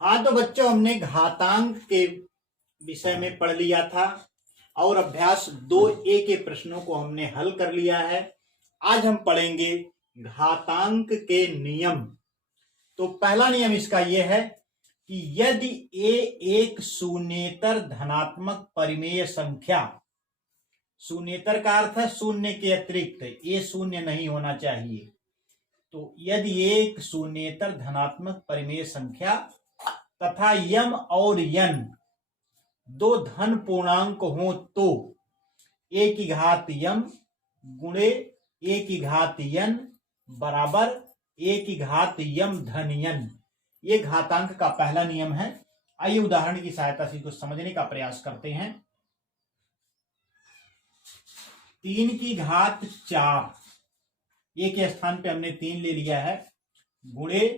हाँ तो बच्चों, हमने घातांक के विषय में पढ़ लिया था और अभ्यास 2A के प्रश्नों को हमने हल कर लिया है। आज हम पढ़ेंगे घातांक के नियम। तो पहला नियम इसका यह है कि यदि a एक शून्येतर धनात्मक परिमेय संख्या, शून्येतर का अर्थ है शून्य के अतिरिक्त, a शून्य नहीं होना चाहिए। तो यदि एक शून्येतर धनात्मक परिमेय संख्या तथा यम और यन दो धन पूर्णांक हो तो a की घात यम गुणे a की घात यन बराबर a की घात यम धन यन। ये घातांक का पहला नियम है। आइए उदाहरण की सहायता से इसको समझने का प्रयास करते हैं। 3 की घात 4, a के स्थान पे हमने 3 ले लिया है, गुणे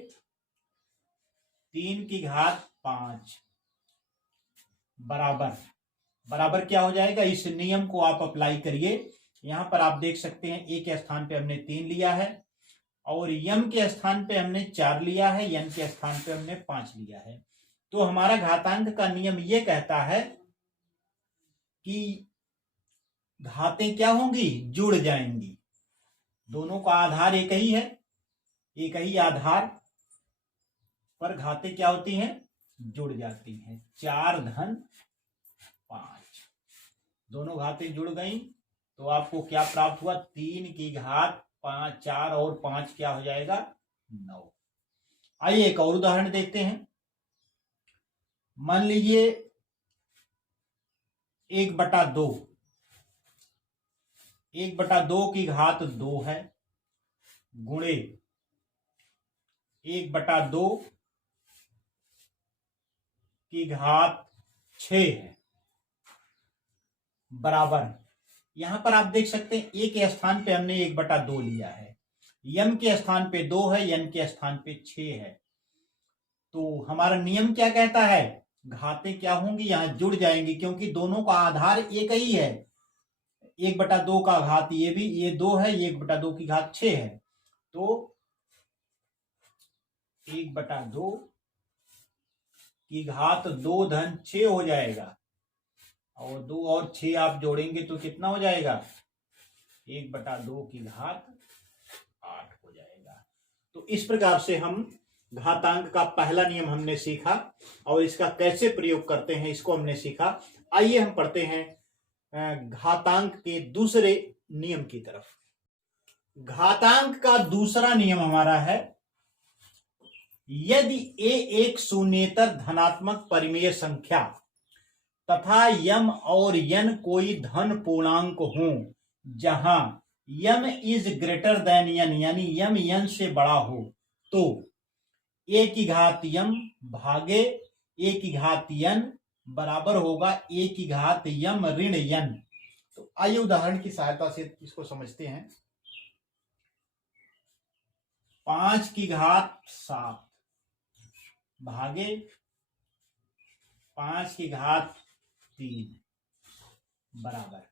3 की घात 5 बराबर क्या हो जाएगा। इस नियम को आप अप्लाई करिए। यहां पर आप देख सकते हैं a के स्थान पे हमने 3 लिया है और यम के स्थान पे हमने 4 लिया है, यन के स्थान पे हमने 5 लिया है। तो हमारा घातांक का नियम यह कहता है कि घातें क्या होंगी, जुड़ जाएंगी। दोनों का आधार एक ही है, एक ही आधार पर घातें क्या होती हैं, जुड़ जाती हैं। 4 धन 5 दोनों घातें जुड़ गई तो आपको क्या प्राप्त हुआ, 3 की घात 5, 4 और 5 क्या हो जाएगा, 9। आइए एक और उदाहरण देखते हैं। मान लीजिए 1/2, 1/2 की घात 2 है गुणे 1/2 की घात 6 है बराबर। यहां पर आप देख सकते हैं a के स्थान पे हमने 1/2 लिया है, यम के स्थान पे 2 है, यन के स्थान पे 6 है। तो हमारा नियम क्या कहता है, घातें क्या होंगी, यहां जुड़ जाएंगी क्योंकि दोनों का आधार एक ही है। 1/2 का घात ये 2 है, ये 1/2 की घात 6 है। तो 1/2 की घात 2 धन 6 हो जाएगा और 2 और 6 आप जोड़ेंगे तो कितना हो जाएगा, 1/2 की घात 8 हो जाएगा। तो इस प्रकार से हम घातांक का पहला नियम हमने सीखा और इसका कैसे प्रयोग करते हैं इसको हमने सीखा। आइए हम पढ़ते हैं घातांक के दूसरे नियम की तरफ। घातांक का दूसरा नियम हमारा है, यदि a एक शून्येतर धनात्मक परिमेय संख्या तथा यम और यन कोई धन पूर्णांक हो जहां यम इज ग्रेटर देन यन, यानी यम यन से बड़ा हो, तो a की घात यम भागे a की घात यन बराबर होगा a की घात यम ऋण यन। तो आइए उदाहरण की सहायता से इसको समझते हैं। 5 की घात 7 भागे 5 की घात 3 बराबर।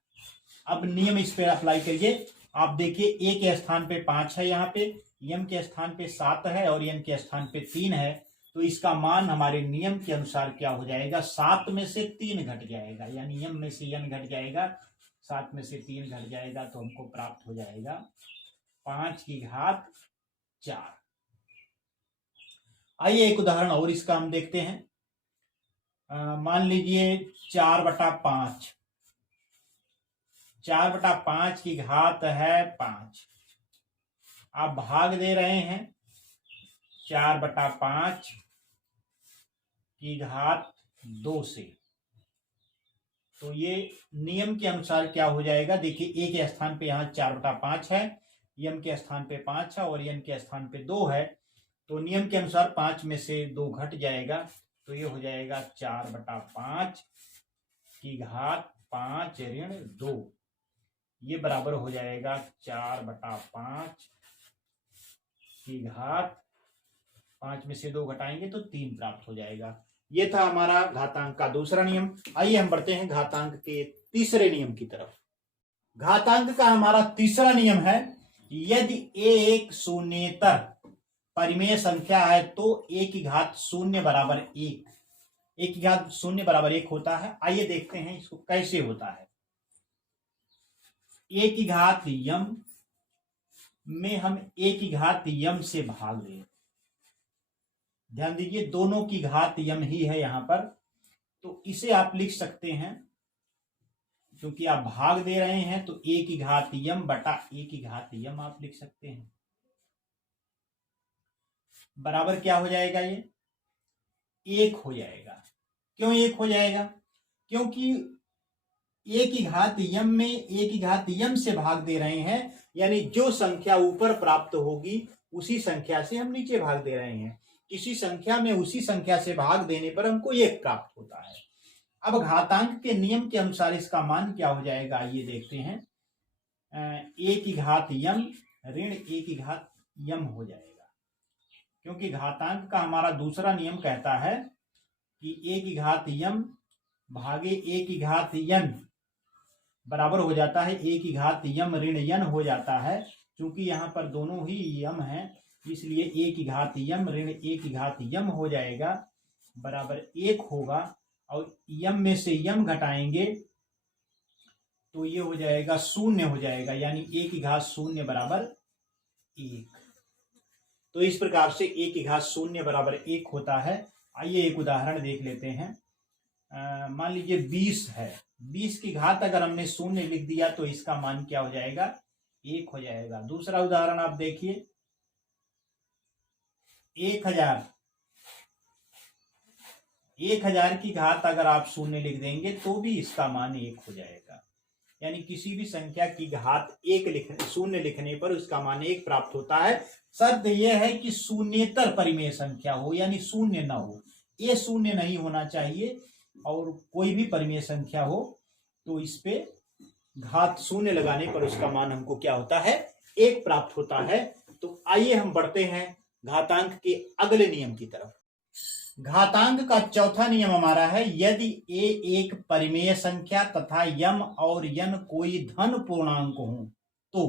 अब नियम इस पे अप्लाई करिए। आप देखिए a के स्थान पे 5 है, यहाँ पे यम के स्थान पे 7 है और यन के स्थान पे 3 है। तो इसका मान हमारे नियम के अनुसार क्या हो जाएगा, 7 में से 3 घट जाएगा, यानी यम में से यन घट जाएगा, 7 में से 3 घट जाएगा तो हमको प्राप्त हो जाएगा 5 की घात 4। आइए एक उदाहरण और इसका हम देखते हैं। मान लीजिए 4/5, 4/5 की घात है 5। आप भाग दे रहे हैं 4/5 की घात 2 से। तो ये नियम के अनुसार क्या हो जाएगा, देखिए a के स्थान पे यहाँ 4/5 है, यम के स्थान पे 5 है और यन के स्थान पे 2 है। तो नियम के अनुसार 5 में से 2 घट जाएगा तो ये हो जाएगा 4/5 की घात 5 ऋण 2। ये बराबर हो जाएगा 4/5 की घात 5 में से 2 घटाएंगे तो 3 प्राप्त हो जाएगा। ये था हमारा घातांक का दूसरा नियम। आइए हम बढ़ते हैं घातांक के तीसरे नियम की तरफ। घातांक का हमारा तीसरा नियम है, यदि a एक शून्येतर परिमेय संख्या है तो a की घात शून्य बराबर 1, a की घात शून्य बराबर 1 होता है। आइए देखते हैं इसको कैसे होता है। a की घात यम में हम a की घात यम से भाग दें। ध्यान दीजिए दोनों की घात यम ही है यहां पर, तो इसे आप लिख सकते हैं, क्योंकि आप भाग दे रहे हैं तो a की घात यम बटा a की घात यम आप लिख सकते हैं। बराबर क्या हो जाएगा, ये 1 हो जाएगा। क्यों 1 हो जाएगा? क्योंकि a की घात यम में a की घात यम से भाग दे रहे हैं, यानी जो संख्या ऊपर प्राप्त होगी उसी संख्या से हम नीचे भाग दे रहे हैं। किसी संख्या में उसी संख्या से भाग देने पर हमको 1 प्राप्त होता है। अब घातांक के नियम के अनुसार इसका मान क्या हो जाएगा, आइए देखते हैं। a की घात यम ऋण a की घात यम हो जाएगा, क्योंकि घातांक का हमारा दूसरा नियम कहता है कि a की घात यम भागे a की घात यन बराबर हो जाता है a की घात यम ऋण यन हो जाता है। क्योंकि यहाँ पर दोनों ही यम हैं, इसलिए a की घात यम ऋण a की घात यम हो जाएगा, बराबर 1 होगा। और यम में से यम घटाएंगे तो ये हो जाएगा 0 हो जाएगा, यानी a की घात 0 बराबर 1। तो इस प्रकार से a की घात 0 बराबर 1 होता है। आइए एक उदाहरण देख लेते हैं। मान लीजिए 20 है, 20 की घात अगर हमने 0 लिख दिया तो इसका मान क्या हो जाएगा, 1 हो जाएगा। दूसरा उदाहरण आप देखिए, 1000 की घात अगर आप 0 लिख देंगे तो भी इसका मान 1 हो जाएगा। यानी किसी भी संख्या की घात 0 लिखने पर उसका मान 1 प्राप्त होता है। शर्त यह है कि शून्येतर परिमेय संख्या हो, यानी 0 न हो, ये 0 नहीं होना चाहिए। और कोई भी परिमेय संख्या हो तो इस पे घात 0 लगाने पर उसका मान हमको क्या होता है, 1 प्राप्त होता है। तो आइए हम बढ़ते हैं घातांक के अगले नियम की तरफ। घातांक का चौथा नियम हमारा है, यदि a एक परिमेय संख्या तथा यम और यन कोई धन पूर्णांक हो तो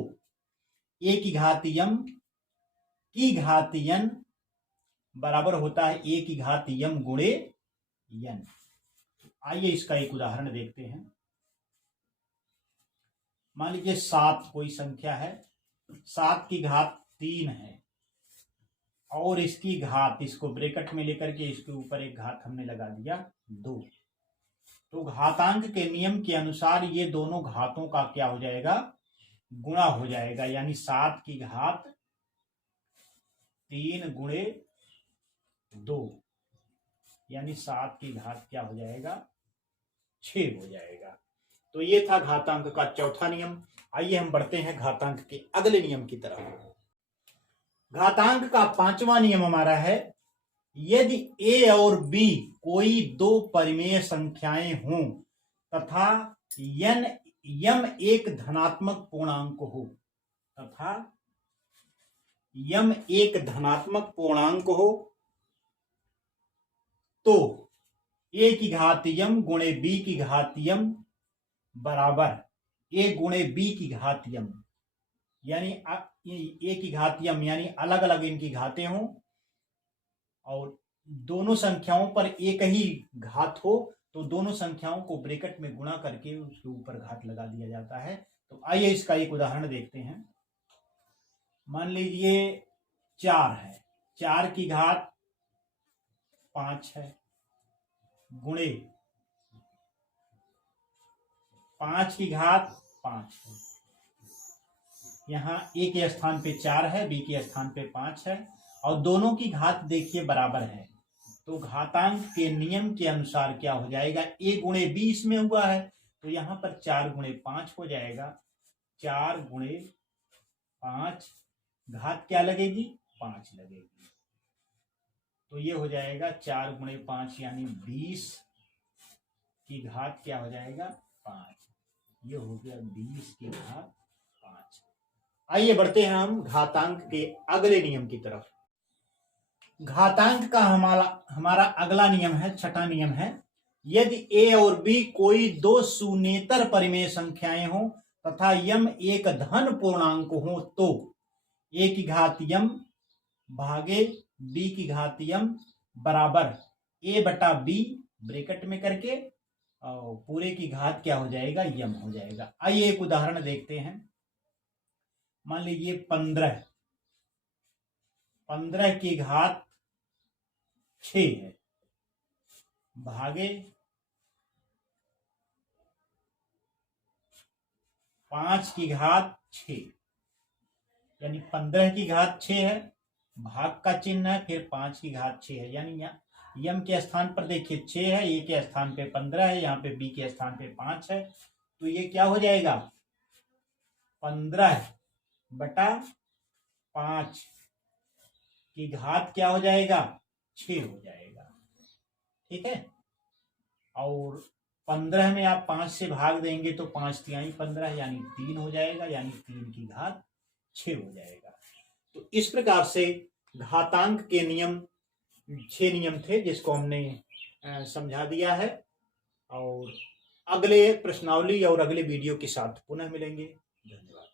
a की घात यम की घात यन बराबर होता है a की घात यम गुणे यन। आइए इसका एक उदाहरण देखते हैं। मान लीजिए 7 कोई संख्या है, 7 की घात 3 है और इसकी घात, इसको ब्रैकेट में लेकर के इसके ऊपर एक घात हमने लगा दिया 2। तो घातांक के नियम के अनुसार ये दोनों घातों का क्या हो जाएगा, गुणा हो जाएगा। यानी 7 की घात 3 गुणे 2, यानी 7 की घात क्या हो जाएगा, 6 हो जाएगा। तो ये था घातांक का चौथा नियम। आइए हम बढ़ते हैं घातांक के अगले नियम की तरफ। घातांक का पांचवा नियम हमारा है, यदि a और b कोई दो परिमेय संख्याएं हों तथा यम एक धनात्मक पूर्णांक हो, तथा यम एक धनात्मक पूर्णांक हो तो a की घात यम गुणे b की घात यम बराबर a गुणे b की घात यम। यानी a की घात यम यानी अलग अलग इनकी घातें हों और दोनों संख्याओं पर एक ही घात हो तो दोनों संख्याओं को ब्रैकेट में गुणा करके उसके ऊपर घात लगा दिया जाता है। तो आइए इसका एक उदाहरण देखते हैं। मान लीजिए 4 है, 4 की घात 5 है गुणे 5 की घात 5 है। यहाँ a के स्थान पे 4 है, b के स्थान पे 5 है और दोनों की घात देखिए बराबर है। तो घातांक के नियम के अनुसार क्या हो जाएगा, a गुणे b इसमें हुआ है तो यहाँ पर 4 गुणे 5 हो जाएगा। 4 गुणे 5, घात क्या लगेगी, 5 लगेगी। तो ये हो जाएगा 4 गुणे 5 यानी 20 की घात क्या हो जाएगा, 5। ये हो गया 20 की घात 5। आइए बढ़ते हैं हम घातांक के अगले नियम की तरफ। घातांक का हमारा अगला नियम है, छठा नियम है, यदि a और b कोई दो शून्येतर परिमेय संख्याएं हों तथा यम एक धन पूर्णांक हो तो a की घात यम भागे b की घात m बराबर a बटा b ब्रैकेट में करके और पूरे की घात क्या हो जाएगा, यम हो जाएगा। आइए एक उदाहरण देखते हैं। मान लीजिए 15 की घात 6 है भागे 5 की घात 6, यानी 15 की घात 6 है, भाग का चिन्ह है, फिर 5 की घात 6 है, यानी यम के स्थान पर देखिए 6 है, ए के स्थान पे 15 है, यहाँ पे बी के स्थान पे 5 है, तो ये क्या हो जाएगा 15 बटा 5 की घात क्या हो जाएगा 6 हो जाएगा। ठीक है, और 15 में आप 5 से भाग देंगे तो 5 तिहाई 15 यानी 3 हो जाएगा, यानी 3 की घात 6 हो जाएगा। तो इस प्रकार से घातांक के नियम 6 नियम थे जिसको हमने समझा दिया है, और अगले प्रश्नावली और अगले वीडियो के साथ पुनः मिलेंगे। धन्यवाद।